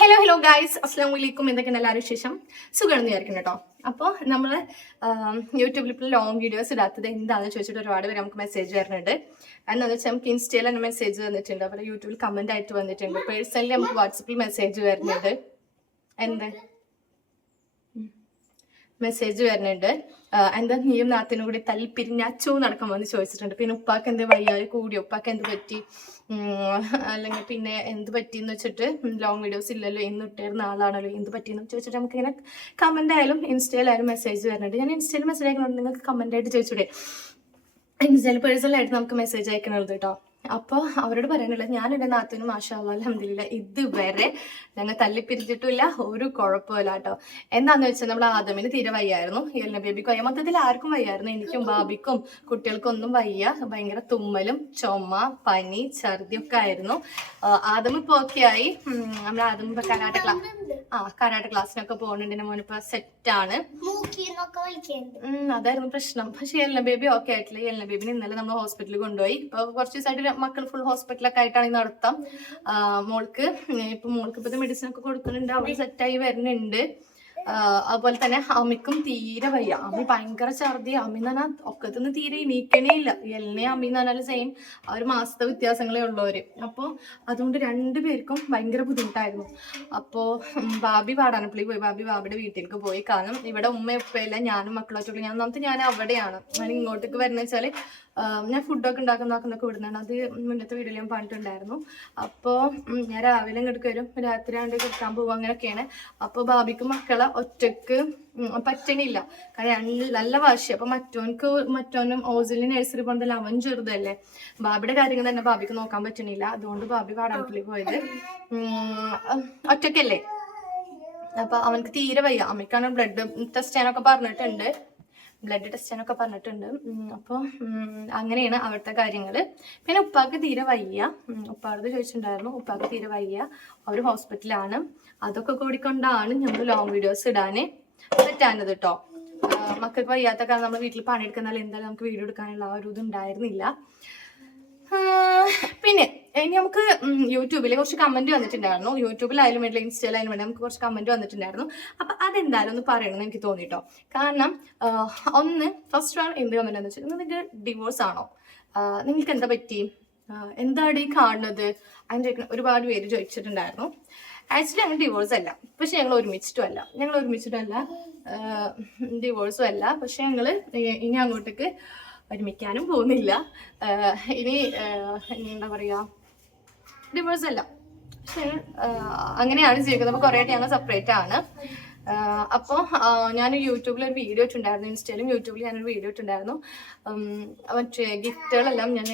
Hello hello guys അസ്സാം വലൈക്കും എന്തൊക്കെയാണ് എല്ലാവരും വിശേഷം? സുഖമാണെന്ന് വിചാരിക്കണം കേട്ടോ. അപ്പോൾ നമ്മൾ യൂട്യൂബിൽ ഇപ്പോൾ ലോങ് വീഡിയോസ് ഇടാത്തത് എന്താണെന്ന് ചോദിച്ചിട്ട് ഒരുപാട് പേര് നമുക്ക് മെസ്സേജ് വരുന്നുണ്ട്. എന്താണെന്ന് വെച്ചാൽ നമുക്ക് ഇൻസ്റ്റയിൽ തന്നെ മെസ്സേജ് വന്നിട്ടുണ്ട്. അപ്പോൾ യൂട്യൂബിൽ കമന്റ് ആയിട്ട് വന്നിട്ടുണ്ട്. പേഴ്സണലി നമുക്ക് വാട്സപ്പിൽ മെസ്സേജ് വരുന്നുണ്ട്. എന്ത്? മെസ്സേജ് വരുന്നുണ്ട്. എന്താ നീയും നാത്തിനും കൂടി തല്ലി പിരിഞ്ഞാച്ചു നടക്കുമെന്ന് ചോദിച്ചിട്ടുണ്ട്. പിന്നെ ഉപ്പാക്ക് എന്ത് വയ്യാതെ കൂടി? ഉപ്പാക്ക് എന്ത് പറ്റി? അല്ലെങ്കിൽ പിന്നെ എന്ത് പറ്റിയെന്ന് വെച്ചിട്ട് ലോങ് വീഡിയോസ് ഇല്ലല്ലോ എന്ന് ഇട്ടായിരുന്ന ആളാണല്ലോ എന്ത് പറ്റിയെന്ന് ചോദിച്ചിട്ട് നമുക്ക് ഇങ്ങനെ കമന്റ് ആയാലും ഇൻസ്റ്റയിലായാലും മെസ്സേജ് വരുന്നുണ്ട്. ഞാൻ ഇൻസ്റ്റയിൽ മെസ്സേജ് അയക്കുന്നുണ്ട് നിങ്ങൾക്ക് കമന്റ് ആയിട്ട് ചോദിച്ചൂടെ? ഇൻസ്റ്റയിൽ പേഴ്സണലായിട്ട് നമുക്ക് മെസ്സേജ് അയക്കണത് കേട്ടോ. അപ്പോൾ അവരോട് പറയാനുള്ളത് ഞാൻ എന്റെ നാത്തിനും മാഷാ അലഹമില്ല ഇതുവരെ ഞങ്ങൾ തല്ലിപ്പിരിച്ചിട്ടില്ല ഒരു കുഴപ്പമില്ല കേട്ടോ. എന്താന്ന് വെച്ചാൽ നമ്മൾ ആദമിന് തീരെ വയ്യായിരുന്നു. എലിന ബേബിക്കും വയ്യ. മൊത്തത്തിൽ ആർക്കും വയ്യായിരുന്നു. എനിക്കും ബാബിക്കും കുട്ടികൾക്കും ഒന്നും വയ്യ. ഭയങ്കര തുമ്മലും ചുമ പനി ഛർദി ഒക്കെ ആയിരുന്നു. ആദമി ആദം ഇപ്പോൾ ഒക്കെ ആയി. നമ്മൾ ആദം ഇപ്പൊ കരാട്ട ക്ലാസ് ആ കരാട്ട ക്ലാസ്സിനൊക്കെ പോകുന്നുണ്ട് എന്റെ മോനിപ്പോ സെറ്റാണ് അതായിരുന്നു പ്രശ്നം. പക്ഷെ എല്ലാ ബേബി ഓക്കെ ആയിട്ടില്ല. എല്ലാ ബേബിനെ ഇന്നലെ നമ്മൾ ഹോസ്പിറ്റലിൽ കൊണ്ടുപോയി. ഇപ്പൊ കുറച്ച് ദിവസമായിട്ട് മക്കൾ ഫുൾ ഹോസ്പിറ്റലൊക്കെ ആയിട്ടാണ് നടത്താം. മോൾക്ക് ഇപ്പൊ മോൾക്ക് ഇപ്പത്തെ മെഡിസിൻ ഒക്കെ കൊടുക്കുന്നുണ്ട്. അവൾ സെറ്റായി വരുന്നുണ്ട്. അതുപോലെ തന്നെ അമ്മിക്കും തീരെ വയ്യ. അമ്മി ഭയങ്കര ഛർദി. അമ്മി എന്ന് പറഞ്ഞാൽ ഒക്കത്തുനിന്ന് തീരെ എണീക്കണേ ഇല്ല. എന്നെ അമ്മി എന്ന് പറഞ്ഞാൽ സെയിം ആ ഒരു മാസത്തെ വ്യത്യാസങ്ങളേ ഉള്ളവര് അപ്പോൾ അതുകൊണ്ട് രണ്ടുപേർക്കും ഭയങ്കര ബുദ്ധിമുട്ടായിരുന്നു. അപ്പോൾ ബാബി പാടാനപ്പള്ളി പോയി. ബാബി ബാബിയുടെ വീട്ടിലേക്ക് പോയി. കാരണം ഇവിടെ ഉമ്മ എപ്പോഴല്ല ഞാനും മക്കളൊക്കെ ഞാൻ ഒന്നാമത്തെ ഞാൻ അവിടെയാണ്. ഞാൻ ഇങ്ങോട്ടേക്ക് വരുന്നത് ഞാൻ ഫുഡൊക്കെ ഉണ്ടാക്കുന്നതൊക്കെ വിടുന്നതാണ് അത് മുന്നത്തെ വീഡിയോയിൽ ഞാൻ പറഞ്ഞിട്ടുണ്ടായിരുന്നു. അപ്പോൾ ഞാൻ രാവിലെ ഇങ്ങോട്ട് വരും രാത്രി ആണ്ട് കിട്ടാൻ പോകും അങ്ങനെയൊക്കെയാണ്. അപ്പോൾ ബാബിക്ക് മക്കളെ ഒറ്റയ്ക്ക് പറ്റണില്ല. കാരണം നല്ല വാശി അപ്പൊ മറ്റോനക്ക് മറ്റോനും ഓസിലി നഴ്സറി പോകുന്നതല്ല അവൻ ചെറുതല്ലേ. ബാബിയുടെ കാര്യങ്ങൾ തന്നെ ബാബിക്ക് നോക്കാൻ പറ്റണില്ല. അതുകൊണ്ട് ബാബി വാടാട്ടിൽ പോയത്. ഒറ്റക്കല്ലേ? അപ്പൊ അവനക്ക് തീരെ വയ്യ. അമ്മയ്ക്കാണ് ബ്ലഡ് ടെസ്റ്റ് ചെയ്യാനൊക്കെ പറഞ്ഞിട്ടുണ്ട്. ബ്ലഡ് ടെസ്റ്റ് ചെയ്യാനൊക്കെ പറഞ്ഞിട്ടുണ്ട്. അപ്പോൾ അങ്ങനെയാണ് അവിടുത്തെ കാര്യങ്ങൾ പിന്നെ ഉപ്പാക്ക് തീരെ വയ്യ. ഉപ്പാടത് ചോദിച്ചിട്ടുണ്ടായിരുന്നു. ഉപ്പാക്ക് തീരെ വയ്യ. അവർ ഹോസ്പിറ്റലാണ് അതൊക്കെ കൂടിക്കൊണ്ടാണ് നമ്മൾ ലോങ് വീഡിയോസ് ഇടാന് പറ്റാനത് കേട്ടോ മക്കൾക്ക് വയ്യാത്ത കാരണം നമ്മൾ വീട്ടിൽ പണിയെടുക്കുന്നാൽ എന്തായാലും നമുക്ക് വീഡിയോ എടുക്കാനുള്ള ആ ഒരു ഇത് ഉണ്ടായിരുന്നില്ല പിന്നെ ഇനി നമുക്ക് യൂട്യൂബിൽ കുറച്ച് കമന്റ് വന്നിട്ടുണ്ടായിരുന്നു. യൂട്യൂബിലായാലും വേണ്ടി ഇൻസ്റ്റയിലായാലും വേണ്ടി നമുക്ക് കുറച്ച് കമന്റ് വന്നിട്ടുണ്ടായിരുന്നു. അപ്പൊ അതെന്തായാലും ഒന്ന് പറയണമെന്ന് എനിക്ക് തോന്നിട്ടോ. കാരണം ഒന്ന് ഫസ്റ്റ് വൺ എന്ത് കമന്റ് എന്ന് വെച്ചാൽ നിങ്ങൾക്ക് ഡിവോഴ്സ് ആണോ? നിങ്ങൾക്ക് എന്താ പറ്റി? എന്താണ് ഈ കാണുന്നത്? അതിന്റെ ഒരുപാട് പേര് ചോദിച്ചിട്ടുണ്ടായിരുന്നു. ആക്ച്വലി ഞങ്ങൾ ഡിവോഴ്സ് അല്ല. പക്ഷെ ഞങ്ങൾ ഒരുമിച്ചിട്ടും അല്ല. ഞങ്ങൾ ഒരുമിച്ചിട്ടും അല്ല. ഡിവോഴ്സും അല്ല. പക്ഷെ ഞങ്ങൾ ഇനി അങ്ങോട്ടേക്ക് ഒരുമിക്കാനും പോകുന്നില്ല. ഇനി എന്താ പറയുക ഡിവോഴ്സ് അല്ല. അങ്ങനെയാണ് ജീവിക്കുന്നത്. അപ്പോൾ കുറേ ആയിട്ട് ഞങ്ങൾ സെപ്പറേറ്റ് ആണ്. അപ്പോൾ ഞാൻ യൂട്യൂബിൽ ഒരു വീഡിയോ ഇട്ടുണ്ടായിരുന്നു. ഇൻസ്റ്റയിലും യൂട്യൂബിൽ ഞാനൊരു വീഡിയോ ഇട്ടുണ്ടായിരുന്നു. മറ്റേ ഗിഫ്റ്റുകളെല്ലാം ഞാൻ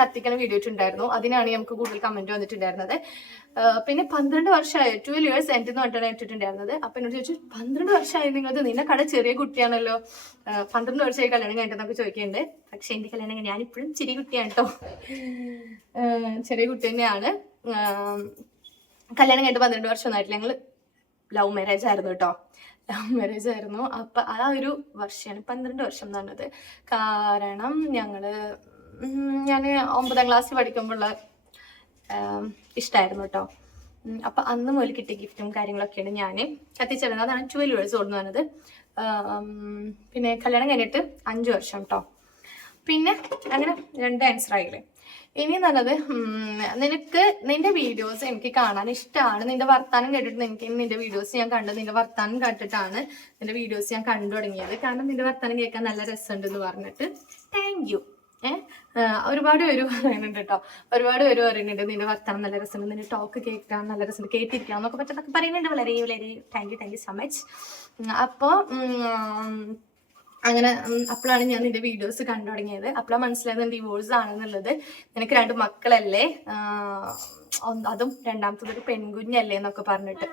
കത്തിക്കുന്ന വീഡിയോ ഇട്ടുണ്ടായിരുന്നു. അതിനാണ് നമുക്ക് കൂടുതൽ കമന്റ് വന്നിട്ടുണ്ടായിരുന്നത്. പിന്നെ പന്ത്രണ്ട് വർഷമായി ട്വൽവ് ഇയേഴ്സ് എന്റെ എന്ന് പറഞ്ഞിട്ടാണ് ഇട്ടിട്ടുണ്ടായിരുന്നത്. അപ്പൊ എന്നോട് ചോദിച്ചു പന്ത്രണ്ട് വർഷമായി നിങ്ങൾക്ക് നിന്നെ കട ചെറിയ കുട്ടിയാണല്ലോ. പന്ത്രണ്ട് വർഷമായി കല്യാണം കഴിഞ്ഞിട്ടെന്നൊക്കെ ചോദിക്കുന്നുണ്ട് പക്ഷെ എന്റെ കല്യാണം ഞാൻ ഞാനിപ്പോഴും ചെറിയ കുട്ടിയാണ് കേട്ടോ ചെറിയ കുട്ടി തന്നെയാണ്. കല്യാണം കഴിഞ്ഞിട്ട് പന്ത്രണ്ട് വർഷം ഒന്നായിട്ട് ഞങ്ങൾ ലവ് മാരേജ് ആയിരുന്നു കേട്ടോ ലവ് മാരേജ് ആയിരുന്നു. അപ്പൊ ആ ഒരു വർഷമാണ് പന്ത്രണ്ട് വർഷം എന്ന് പറഞ്ഞത്. കാരണം ഞങ്ങൾ ഞാൻ ഒമ്പതാം ക്ലാസ്സിൽ പഠിക്കുമ്പോഴുള്ള ഇഷ്ടമായിരുന്നു കേട്ടോ അപ്പം അന്ന് മുതൽ കിട്ടിയ ഗിഫ്റ്റും കാര്യങ്ങളൊക്കെയാണ് ഞാൻ കത്തിച്ചിരുന്നത് അതാണ് ട്വൽവ് ഇയേഴ്സ് ഓൾഡ് പറഞ്ഞത് പിന്നെ കല്യാണം കഴിഞ്ഞിട്ട് അഞ്ച് വർഷം കേട്ടോ പിന്നെ അങ്ങനെ രണ്ട് ആൻസർ ആയില്ലേ. ഇനി നല്ലത് നിനക്ക് നിന്റെ വീഡിയോസ് എനിക്ക് കാണാൻ ഇഷ്ടമാണ് നിന്റെ വർത്താനം കേട്ടിട്ട് എനിക്ക് നിന്റെ വീഡിയോസ് ഞാൻ കണ്ടു. നിന്റെ വർത്താനം കേട്ടിട്ടാണ് നിന്റെ വീഡിയോസ് ഞാൻ കണ്ടു തുടങ്ങിയത്. കാരണം നിന്റെ വർത്താനം കേൾക്കാൻ നല്ല രസമുണ്ടെന്ന് പറഞ്ഞിട്ട്. താങ്ക് ഒരുപാട് പേര് പറയുന്നുണ്ട് കേട്ടോ. ഒരുപാട് പേര് പറയുന്നുണ്ട് നിന്റെ വർത്താനം നല്ല രസമുണ്ട് നിന്റെ ടോക്ക് കേൾക്കാൻ നല്ല രസം കേട്ടിരിക്കാം എന്നൊക്കെ പറ്റുന്നൊക്കെ പറയുന്നുണ്ട്. വളരെ വളരെ thank you thank you so much അപ്പോൾ അങ്ങനെ അപ്പോഴാണ് ഞാൻ നിന്റെ വീഡിയോസ് കണ്ടു തുടങ്ങിയത്. അപ്പോഴാണ് മനസ്സിലായത് ഡിവോഴ്സ് ആണെന്നുള്ളത്. നിനക്ക് രണ്ട് മക്കളല്ലേ? അതും രണ്ടാമത്തത് ഒരു പെൺകുഞ്ഞല്ലേ എന്നൊക്കെ പറഞ്ഞിട്ട്.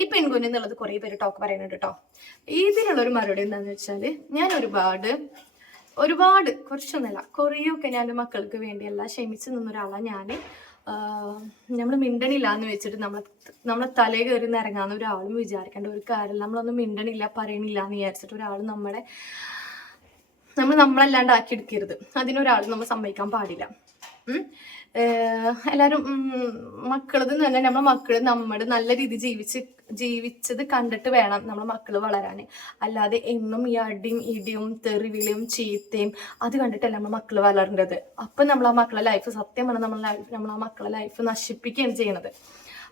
ഈ പെൺകുഞ്ഞ് എന്നുള്ളത് കുറേ പേര് ടോക്ക് പറയുന്നുണ്ട് കേട്ടോ. ഇതിനുള്ളൊരു മറുപടി എന്താണെന്ന് വെച്ചാൽ ഞാൻ ഒരുപാട് ഒരുപാട് കുറച്ചൊന്നുമല്ല. കുറേയൊക്കെ ഞാൻ എന്റെ മക്കൾക്ക് വേണ്ടിയല്ല ക്ഷമിച്ച് നിന്ന ഒരാളാണ് ഞാൻ നമ്മൾ മിണ്ടണില്ല എന്ന് വെച്ചിട്ട് നമ്മൾ നമ്മളെ തലേ കയറി നിറങ്ങാന്ന് ഒരാളും വിചാരിക്കേണ്ട. ഒരു കാര്യമില്ല നമ്മളൊന്നും മിണ്ടണില്ല പറയണില്ല എന്ന് വിചാരിച്ചിട്ട് ഒരാൾ നമ്മളെ നമ്മൾ നമ്മളല്ലാണ്ട് ആക്കി എടുക്കരുത്. അതിനൊരാൾ നമ്മൾ സമ്മതിക്കാൻ പാടില്ല. എല്ലാരും മക്കളത് തന്നെ നമ്മളെ മക്കൾ നമ്മുടെ നല്ല രീതി ജീവിച്ച് ജീവിച്ചത് കണ്ടിട്ട് വേണം നമ്മളെ മക്കൾ വളരാൻ അല്ലാതെ എന്നും ഈ അടിയും ഇടിയും തെറിവിളിയും ചീത്തയും അത് കണ്ടിട്ടല്ല നമ്മളെ മക്കൾ വളരേണ്ടത്. അപ്പൊ നമ്മൾ ആ മക്കളെ ലൈഫ് സത്യം പറഞ്ഞാൽ നമ്മളെ ലൈഫ് നമ്മൾ ആ മക്കളെ ലൈഫ് നശിപ്പിക്കുകയാണ് ചെയ്യുന്നത്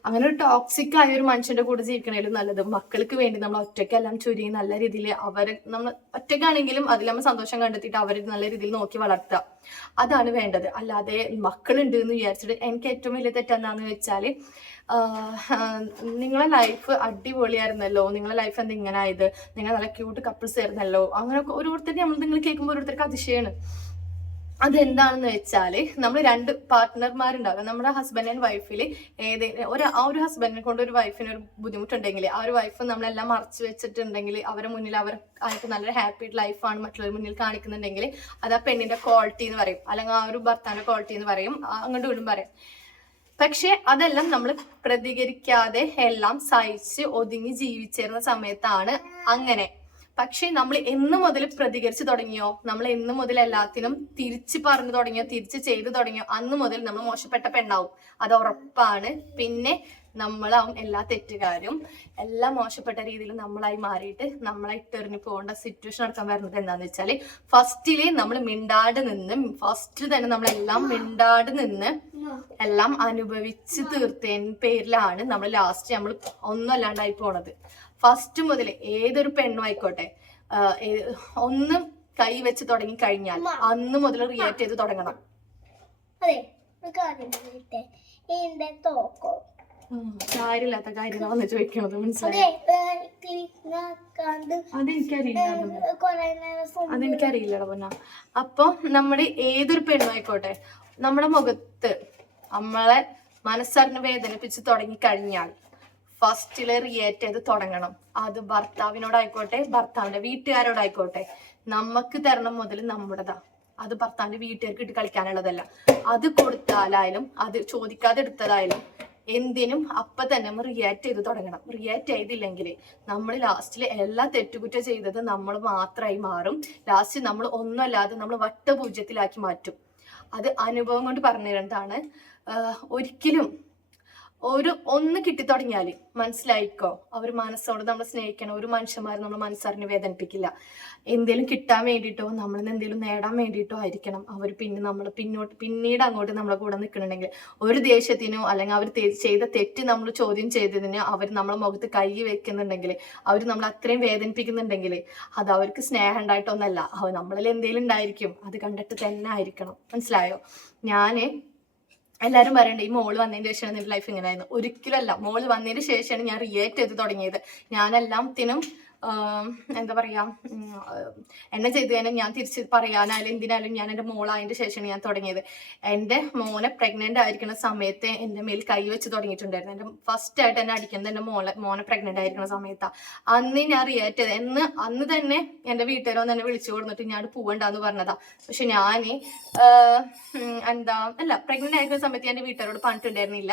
അങ്ങനെ ഒരു ടോക്സിക് ആയ ഒരു മനുഷ്യന്റെ കൂടെ ജീവിക്കണേലും നല്ലത്. മക്കൾക്ക് വേണ്ടി നമ്മൾ ഒറ്റയ്ക്കെല്ലാം ചുരുങ്ങി നല്ല രീതിയിൽ അവരെ നമ്മൾ ഒറ്റയ്ക്കാണെങ്കിലും അതിൽ നമ്മൾ സന്തോഷം കണ്ടെത്തിയിട്ട് അവരെ നല്ല രീതിയിൽ നോക്കി വളർത്തുക. അതാണ് വേണ്ടത്. അല്ലാതെ മക്കളുണ്ട് എന്ന് വിചാരിച്ചിട്ട് എനിക്ക് ഏറ്റവും വലിയ തെറ്റെന്താന്ന് വെച്ചാൽ നിങ്ങളെ ലൈഫ് അടിപൊളിയായിരുന്നല്ലോ. നിങ്ങളെ ലൈഫ് എന്താ ഇങ്ങനെ ആയത്? നിങ്ങൾ നല്ല ക്യൂട്ട് കപ്പിൾസ് ആയിരുന്നല്ലോ. അങ്ങനെ ഓരോരുത്തരും നമ്മൾ നിങ്ങൾ കേൾക്കുമ്പോൾ ഓരോരുത്തർക്ക് അതിശയാണ്. അതെന്താണെന്ന് വെച്ചാൽ നമ്മൾ രണ്ട് പാർട്ട്ണർമാരുണ്ടാകും നമ്മുടെ ഹസ്ബൻഡ് ആൻഡ് വൈഫിൽ ഏതെങ്കിലും ഒരു ആ ഒരു ഹസ്ബൻഡിനെ കൊണ്ട് ഒരു വൈഫിന് ഒരു ബുദ്ധിമുട്ടുണ്ടെങ്കിൽ ആ ഒരു വൈഫ് നമ്മളെല്ലാം മറച്ചു വെച്ചിട്ടുണ്ടെങ്കിൽ അവരെ മുന്നിൽ അവർ ആയിട്ട് നല്ലൊരു ഹാപ്പി ലൈഫാണ് മറ്റുള്ളവർ മുന്നിൽ കാണിക്കുന്നുണ്ടെങ്കിൽ അത് ആ പെണ്ണിന്റെ ക്വാളിറ്റി എന്ന് പറയും. അല്ലെങ്കിൽ ആ ഒരു ഭർത്താവിന്റെ ക്വാളിറ്റി എന്ന് പറയും. അങ്ങോട്ട് ഇങ്ങോട്ടും പറയും. പക്ഷെ അതെല്ലാം നമ്മൾ പ്രതികരിക്കാതെ എല്ലാം സഹിച്ച് ഒതുങ്ങി ജീവിച്ചിരുന്ന സമയത്താണ് അങ്ങനെ പക്ഷെ നമ്മൾ എന്ന് മുതൽ പ്രതികരിച്ചു തുടങ്ങിയോ? നമ്മൾ എന്ന് മുതൽ എല്ലാത്തിനും തിരിച്ച് പറഞ്ഞു തുടങ്ങിയോ? തിരിച്ച് ചെയ്തു തുടങ്ങിയോ? അന്ന് മുതൽ നമ്മൾ മോശപ്പെട്ട പെണ്ണാവും. അത് ഉറപ്പാണ്. പിന്നെ നമ്മളാവും എല്ലാ തെറ്റുകാരും. എല്ലാ മോശപ്പെട്ട രീതിയിൽ നമ്മളായി മാറിയിട്ട് നമ്മളായി തെറിഞ്ഞു പോകേണ്ട സിറ്റുവേഷൻ നടക്കാൻ വരുന്നത് എന്താന്ന് വെച്ചാൽ ഫസ്റ്റിൽ നമ്മൾ മിണ്ടാട് നിന്ന് ഫസ്റ്റ് തന്നെ നമ്മളെല്ലാം മിണ്ടാട് നിന്ന് എല്ലാം അനുഭവിച്ച് തീർത്തതിന് പേരിലാണ് നമ്മൾ ലാസ്റ്റ് നമ്മൾ ഒന്നും അല്ലാണ്ടായി പോണത്. ഫസ്റ്റ് മുതൽ ഏതൊരു പെണ്ണും ആയിക്കോട്ടെ ഒന്ന് കൈ വെച്ച് തുടങ്ങി കഴിഞ്ഞാൽ അന്ന് മുതൽ റിയാക്ട് ചെയ്ത് തുടങ്ങണം. അതെ കാര്യമില്ലാത്ത കാര്യങ്ങളാണ് ചോദിക്കണത് മനസ്സിലായി? അതെനിക്കറിയില്ലടാ പൊന്ന. അപ്പൊ നമ്മുടെ ഏതൊരു പെണ്ണുമായിക്കോട്ടെ നമ്മുടെ മുഖത്ത് നമ്മളെ മനസ്സറിഞ്ഞ് വേദനിപ്പിച്ച് തുടങ്ങി കഴിഞ്ഞാൽ ഫസ്റ്റിൽ റിയേറ്റ് ചെയ്ത് തുടങ്ങണം. അത് ഭർത്താവിനോടായിക്കോട്ടെ ഭർത്താവിന്റെ വീട്ടുകാരോടായിക്കോട്ടെ. നമുക്ക് തരണം മുതൽ നമ്മുടെതാ. അത് ഭർത്താവിന്റെ വീട്ടുകാർക്ക് ഇട്ട് കളിക്കാനുള്ളതല്ല. അത് കൊടുത്താലായാലും അത് ചോദിക്കാതെ എടുത്തതായാലും എന്തിനും അപ്പൊ തന്നെ നമ്മൾ റിയാക്ട് ചെയ്ത് തുടങ്ങണം. റിയാക്ട് ചെയ്തില്ലെങ്കിൽ നമ്മൾ ലാസ്റ്റിൽ എല്ലാ തെറ്റുകുറ്റം ചെയ്തത് നമ്മൾ മാത്രമായി മാറും. ലാസ്റ്റ് നമ്മൾ ഒന്നുമല്ലാതെ നമ്മൾ വട്ടപൂജ്യത്തിലാക്കി മാറ്റും. അത് അനുഭവം കൊണ്ട് പറഞ്ഞു തരേണ്ടതാണ് ഒരിക്കലും ഒരു ഒന്ന് കിട്ടി തുടങ്ങിയാൽ മനസ്സിലായിക്കോ? അവർ മനസ്സോട് നമ്മളെ സ്നേഹിക്കണം. ഒരു മനുഷ്യന്മാർ നമ്മൾ മനസ്സറിഞ്ഞ് വേദനിപ്പിക്കില്ല. എന്തേലും കിട്ടാൻ വേണ്ടിയിട്ടോ നമ്മളിൽ നിന്ന് എന്തെങ്കിലും നേടാൻ വേണ്ടിയിട്ടോ ആയിരിക്കണം. അവർ പിന്നെ നമ്മൾ പിന്നോട്ട് പിന്നീട് അങ്ങോട്ട് നമ്മളെ കൂടെ നിൽക്കണമെങ്കിൽ ഒരു ദേഷ്യത്തിനോ അല്ലെങ്കിൽ അവർ ചെയ്ത തെറ്റ് നമ്മൾ ചോദ്യം ചെയ്തതിന് അവർ നമ്മളെ മുഖത്ത് കൈ വെക്കുന്നുണ്ടെങ്കിൽ അവർ നമ്മൾ അത്രയും വേദനിപ്പിക്കുന്നുണ്ടെങ്കിൽ അത് അവർക്ക് സ്നേഹം ഉണ്ടായിട്ടൊന്നല്ല അവർ നമ്മളിൽ എന്തെങ്കിലും ഉണ്ടായിരിക്കും. അത് കണ്ടിട്ട് തന്നെ ആയിരിക്കണം. മനസ്സിലായോ? ഞാൻ എല്ലാവരും പറയണ്ടേ ഈ മോൾ വന്നതിന് ശേഷമാണ് നിന്റെ ലൈഫ് ഇങ്ങനെയായിരുന്നു ഒരിക്കലും അല്ല. മോൾ വന്നതിന് ശേഷമാണ് ഞാൻ റിയേറ്റ് ചെയ്ത് തുടങ്ങിയത്. ആം, എന്താ പറയാ ഉം, ആ, എന്നെ ചെയ്ത് കഴിഞ്ഞാൽ ഞാൻ തിരിച്ച് പറയാനായാലും എന്തിനായാലും ഞാൻ എന്റെ മോളായതിന്റെ ശേഷമാണ് ഞാൻ തുടങ്ങിയത്. എന്റെ മോനെ പ്രഗ്നന്റ് ആയിരിക്കുന്ന സമയത്ത് എന്റെ മേൽ കൈ വെച്ച് തുടങ്ങിയിട്ടുണ്ടായിരുന്നു. എന്റെ ഫസ്റ്റ് ആയിട്ട് എന്നെ അടിക്കുന്നത് എന്റെ മോളെ മോനെ പ്രഗ്നന്റ് ആയിരിക്കുന്ന സമയത്താണ് അന്ന് ഞാൻ റിയാക്ട് ചെയ്ത് എന്ന് അന്ന് തന്നെ എന്റെ വീട്ടുകാരൊന്ന് എന്നെ വിളിച്ചു കൊടുത്തിട്ട് ഞാൻ പോവണ്ടെന്ന് പറഞ്ഞതാ. പക്ഷെ ഞാൻ എന്താ അല്ല പ്രഗ്നന്റ് ആയിരിക്കുന്ന സമയത്ത് എന്റെ വീട്ടുകാരോട് പറഞ്ഞിട്ടുണ്ടായിരുന്നില്ല.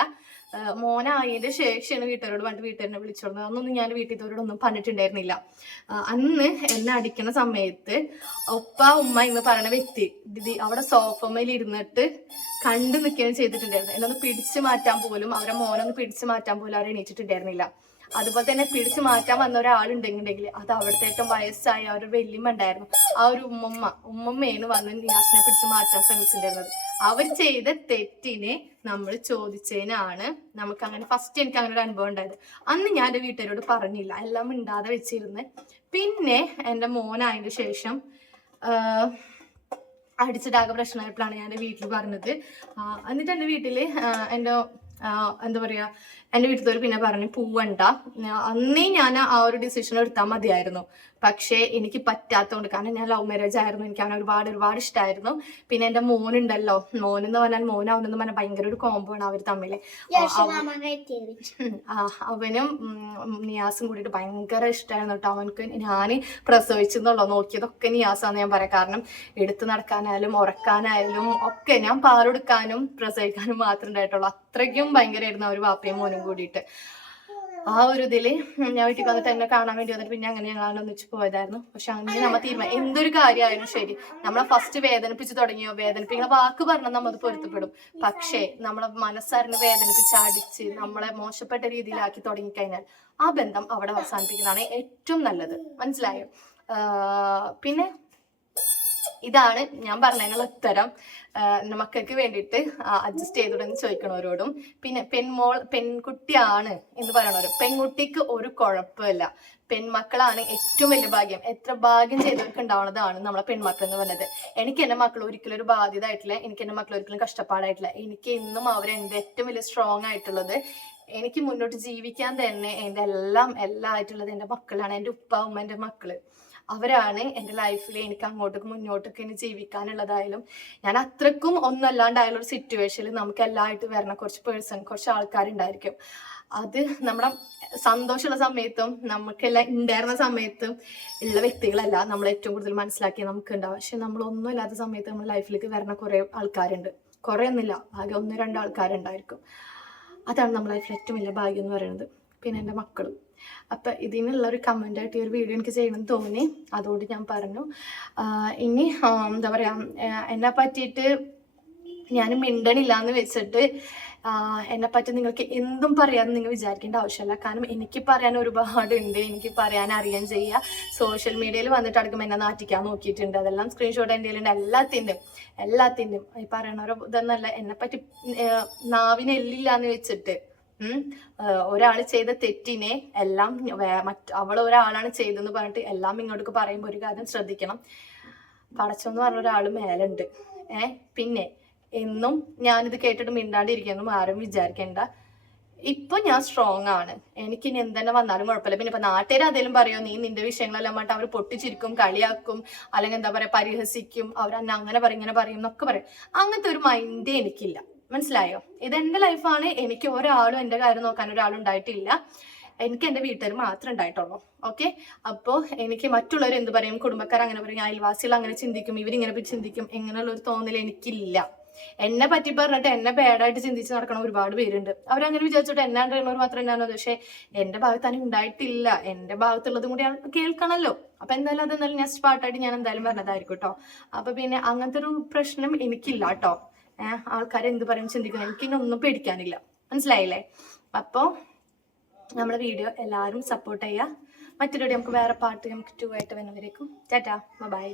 മോനായതിന്റെ ശേഷമാണ് വീട്ടുകാരോട് പണ്ട് വീട്ടുകാരനെ കൊടുത്തത് അന്നൊന്നും ഞാൻ വീട്ടിലത്തോരോടൊന്നും പറഞ്ഞിട്ടുണ്ടായിരുന്നില്ല. അന്ന് എന്നെ അടിക്കുന്ന സമയത്ത് ഒപ്പ ഉമ്മ എന്ന് പറയുന്ന വ്യക്തി ദിദി അവിടെ സോഫമ്മയിലിരുന്നിട്ട് കണ്ടു നിൽക്കുകയും ചെയ്തിട്ടുണ്ടായിരുന്നു. എന്നെ ഒന്ന് പിടിച്ചു മാറ്റാൻ പോലും അവരെ മോനൊന്ന് പിടിച്ചു മാറ്റാൻ പോലും അവരെ എണീറ്റിട്ടുണ്ടായിരുന്നില്ല. അതുപോലെ തന്നെ പിടിച്ചു മാറ്റാൻ വന്ന ഒരാളുണ്ടെങ്കിൽ അത് അവിടുത്തെ ഏറ്റവും വയസ്സായ ആ ഒരു വെല്ലുമ്മ ഉണ്ടായിരുന്നു. ആ ഒരു ഉമ്മമ്മ ഉമ്മമ്മയാണ് വന്ന് നിയാസിനെ പിടിച്ചു മാറ്റാൻ ശ്രമിച്ചിട്ടുണ്ടായിരുന്നത്. അവർ ചെയ്ത തെറ്റിനെ നമ്മൾ ചോദിച്ചതിനാണ് നമുക്ക് അങ്ങനെ ഫസ്റ്റ് എനിക്ക് അങ്ങനെ ഒരു അനുഭവം ഉണ്ടായത്. അന്ന് ഞാൻ എന്റെ വീട്ടുകാരോട് പറഞ്ഞില്ല. എല്ലാം മിണ്ടാതെ വെച്ചിരുന്ന്. പിന്നെ എന്റെ മോനായതിന് ശേഷം അടിച്ചിട്ടാകെ പ്രശ്നമായപ്പോഴാണ് ഞാൻ എന്റെ വീട്ടിൽ പറഞ്ഞത്. എന്നിട്ട് എന്റെ വീട്ടിൽ എന്റെ എന്താ പറയാ എന്റെ വീട്ടിലൊരു പിന്നെ പറഞ്ഞു പോവണ്ട. അന്നേ ഞാൻ ആ ഒരു ഡിസിഷൻ എടുത്താൽ മതിയായിരുന്നു. പക്ഷേ എനിക്ക് പറ്റാത്തതുകൊണ്ട് കാരണം ഞാൻ ലവ് മാരേജ് ആയിരുന്നു. എനിക്ക് അവനെ ഒരുപാട് ഒരുപാട് ഇഷ്ടമായിരുന്നു പിന്നെ എന്റെ മോനുണ്ടല്ലോ. മോൻ എന്ന് പറഞ്ഞാൽ മോൻ അവനെന്ന് പറഞ്ഞാൽ ഭയങ്കര ഒരു കോംബോ ആണ് അവർ തമ്മിൽ അവനും നിയാസും കൂടിയിട്ട് ഭയങ്കര ഇഷ്ടമായിരുന്നു കേട്ടോ. അവനക്ക് ഞാൻ പ്രസവിച്ചെന്നുള്ളൂ നോക്കിയതൊക്കെ നിയാസാന്ന് ഞാൻ പറയാം. കാരണം എടുത്തു നടക്കാനായാലും ഉറക്കാനായാലും ഒക്കെ ഞാൻ പാലെടുക്കാനും പ്രസവിക്കാനും മാത്രമേ ഉണ്ടായിട്ടുള്ളൂ. അത്രയ്ക്കും ഭയങ്കരമായിരുന്നു അവർ വാപ്പയും മോനും. കൂടിയിട്ട്. ആ ഒരു ഇതിൽ ഞാൻ വീട്ടിൽ വന്നിട്ട് എന്നെ കാണാൻ വേണ്ടി വന്നിട്ട് പിന്നെ അങ്ങനെ ഞങ്ങൾ അങ്ങനെ ഒന്നിച്ച് പോയതായിരുന്നു. പക്ഷെ അങ്ങനെ നമ്മൾ തീരുമാനം എന്തൊരു കാര്യമായാലും ശരി. നമ്മളെ ഫസ്റ്റ് വേദനിപ്പിച്ച് തുടങ്ങിയോ? വേദനിപ്പിക്കുന്ന വാക്ക് പറഞ്ഞാൽ നമ്മൾ അത് പൊരുത്തപ്പെടും. പക്ഷേ നമ്മളെ മനസ്സറിന് വേദനിപ്പിച്ച് അടിച്ച് നമ്മളെ മോശപ്പെട്ട രീതിയിലാക്കി തുടങ്ങിക്കഴിഞ്ഞാൽ ആ ബന്ധം അവിടെ അവസാനിപ്പിക്കുന്നതാണ് ഏറ്റവും നല്ലത്. മനസ്സിലായോ? പിന്നെ ഇതാണ് ഞാൻ പറഞ്ഞതിനുള്ള ഉത്തരം. മക്കൾക്ക് വേണ്ടിയിട്ട് അഡ്ജസ്റ്റ് ചെയ്തോടെന്ന് ചോദിക്കണവരോടും. പിന്നെ പെൺമോൾ പെൺകുട്ടിയാണ് എന്ന് പറയണവരും. പെൺകുട്ടിക്ക് ഒരു കുഴപ്പമില്ല. പെൺമക്കളാണ് ഏറ്റവും വലിയ ഭാഗ്യം. എത്ര ഭാഗ്യം ചെയ്തവർക്ക് ഉണ്ടാവുന്നതാണ് നമ്മളെ പെൺമക്കൾ എന്ന് പറയുന്നത് എനിക്ക് എന്റെ മക്കൾ ഒരിക്കലും ഒരു ബാധ്യത ആയിട്ടില്ല എനിക്ക് എന്റെ മക്കൾ ഒരിക്കലും കഷ്ടപ്പാടായിട്ടില്ല. എനിക്ക് ഇന്നും അവർ ഏറ്റവും വലിയ സ്ട്രോങ് ആയിട്ടുള്ളത് എനിക്ക് മുന്നോട്ട് ജീവിക്കാൻ തന്നെ എന്റെ എല്ലാം എല്ലാം ആയിട്ടുള്ളത് എന്റെ മക്കളാണ്. എന്റെ ഉപ്പ ഉമ്മ എന്റെ മക്കൾ. അവരാണ് എന്റെ ലൈഫിൽ എനിക്ക് അങ്ങോട്ടേക്ക് മുന്നോട്ടേക്ക് ഇനി ജീവിക്കാനുള്ളതായാലും ഞാൻ അത്രക്കും ഒന്നല്ലാണ്ടായാലും ഒരു സിറ്റുവേഷനിൽ നമുക്ക് എല്ലായിട്ട് വരണ കുറച്ച് പേഴ്സൺ കുറച്ച് ആൾക്കാരുണ്ടായിരിക്കും. അത് നമ്മുടെ സന്തോഷമുള്ള സമയത്തും നമുക്കെല്ലാം ഉണ്ടായിരുന്ന സമയത്തും ഉള്ള വ്യക്തികളല്ല നമ്മൾ ഏറ്റവും കൂടുതൽ മനസ്സിലാക്കിയ നമുക്ക് ഉണ്ടാവും പക്ഷെ നമ്മളൊന്നും ഇല്ലാത്ത സമയത്ത് നമ്മുടെ ലൈഫിലേക്ക് വരണ കുറേ ആൾക്കാരുണ്ട്. കുറേ ഒന്നുമില്ല. ആകെ ഒന്ന് രണ്ട് ആൾക്കാരുണ്ടായിരിക്കും. അതാണ് നമ്മുടെ ലൈഫിൽ ഏറ്റവും വലിയ ഭാഗ്യം എന്ന് പറയുന്നത്. പിന്നെ എന്റെ മക്കളും. അപ്പം ഇതിനുള്ള ഒരു കമന്റായിട്ട് ഈ ഒരു വീഡിയോ എനിക്ക് ചെയ്യണമെന്ന് തോന്നി. അതുകൊണ്ട് ഞാൻ പറഞ്ഞു. ഇനി എന്താ പറയുക എന്നെ പറ്റിയിട്ട് ഞാൻ മിണ്ടണില്ല എന്ന് വെച്ചിട്ട് എന്നെ പറ്റി നിങ്ങൾക്ക് എന്തും പറയാമെന്ന് നിങ്ങൾ വിചാരിക്കേണ്ട ആവശ്യമില്ല. കാരണം എനിക്ക് പറയാൻ ഒരുപാട് ഉണ്ട് എനിക്ക് പറയാൻ അറിയാൻ ചെയ്യുക സോഷ്യൽ മീഡിയയിൽ വന്നിട്ട് അടക്കം എന്നെ നാട്ടിക്കാൻ നോക്കിയിട്ടുണ്ട്. അതെല്ലാം സ്ക്രീൻഷോട്ട് എന്റെ കയ്യിലുണ്ട്. എല്ലാത്തിന്റെയും എല്ലാത്തിന്റെയും. ഈ പറയണവരോ ഇതൊന്നല്ല. എന്നെ പറ്റി ആഹ് എല്ലില്ല എന്ന് വെച്ചിട്ട് ഒരാൾ ചെയ്ത തെറ്റിനെ എല്ലാം മറ്റ് അവൾ ഒരാളാണ് ചെയ്തെന്ന് പറഞ്ഞിട്ട് എല്ലാം ഇങ്ങോട്ടേക്ക് പറയുമ്പോൾ ഒരു കാര്യം ശ്രദ്ധിക്കണം. പടച്ചെന്ന് പറഞ്ഞ ഒരാൾ മേലുണ്ട്. ഏ പിന്നെ എന്നും ഞാനിത് കേട്ടിട്ട് മിണ്ടാണ്ടിരിക്കുന്നു ആരും വിചാരിക്കേണ്ട. ഇപ്പൊ ഞാൻ സ്ട്രോങ് ആണ്. എനിക്ക് ഇനി എന്തെന്നെ വന്നാലും കുഴപ്പമില്ല. പിന്നെ ഇപ്പൊ നാട്ടുകാർ അതേലും പറയോ നീ നിന്റെ വിഷയങ്ങളെല്ലാം പറഞ്ഞിട്ട് അവർ പൊട്ടിച്ചിരിക്കും കളിയാക്കും അല്ലെങ്കിൽ എന്താ പറയാ പരിഹസിക്കും അവർ അങ്ങനെ പറയും ഇങ്ങനെ പറയും എന്നൊക്കെ പറയും. അങ്ങനത്തെ ഒരു മൈൻഡേ എനിക്കില്ല. മനസ്സിലായോ? ഇത് എന്റെ ലൈഫാണ് എനിക്ക് ഒരാളും എന്റെ കാര്യം നോക്കാൻ ഒരാളും ഉണ്ടായിട്ടില്ല എനിക്ക് എന്റെ വീട്ടുകാർ മാത്രമേ ഉണ്ടായിട്ടുള്ളൂ. ഓക്കെ അപ്പോൾ എനിക്ക് മറ്റുള്ളവർ എന്ത് പറയും? കുടുംബക്കാർ അങ്ങനെ പറയും. അയൽവാസികൾ അങ്ങനെ ചിന്തിക്കും. ഇവരിങ്ങനെ പറ്റി ചിന്തിക്കും. എങ്ങനെയുള്ള ഒരു തോന്നൽ എനിക്കില്ല. എന്നെ പറ്റി പറഞ്ഞിട്ട് എന്നെ ബാഡായിട്ട് ചിന്തിച്ച് നടക്കണ ഒരുപാട് പേരുണ്ട്. അവരങ്ങനെ വിചാരിച്ചോട്ട് എന്നെ അറിയണവർ മാത്രം എന്നാണോ? പക്ഷെ എന്റെ ഭാഗത്ത് തന്നെ ഉണ്ടായിട്ടില്ല. എന്റെ ഭാഗത്തുള്ളതും കൂടി കേൾക്കണമല്ലോ അപ്പൊ എന്തായാലും അത് എന്തായാലും നെക്സ്റ്റ് പാർട്ടായിട്ട് ഞാൻ എന്തായാലും പറഞ്ഞതായിരിക്കും കേട്ടോ അപ്പൊ പിന്നെ അങ്ങനത്തെ ഒരു പ്രശ്നം എനിക്കില്ല കേട്ടോ എന്ത് പറയും ചിന്തിക്കുന്നു. എനിക്കിനി ഒന്നും പേടിക്കാനില്ല. മനസ്സിലായില്ലേ? അപ്പോൾ നമ്മുടെ വീഡിയോ എല്ലാവരും സപ്പോർട്ട് ചെയ്യുക മറ്റൊരു നമുക്ക് വേറെ പാട്ട് നമുക്ക് ടു ആയിട്ട് വരുന്നവരേക്കും. ടാറ്റാ. ബൈ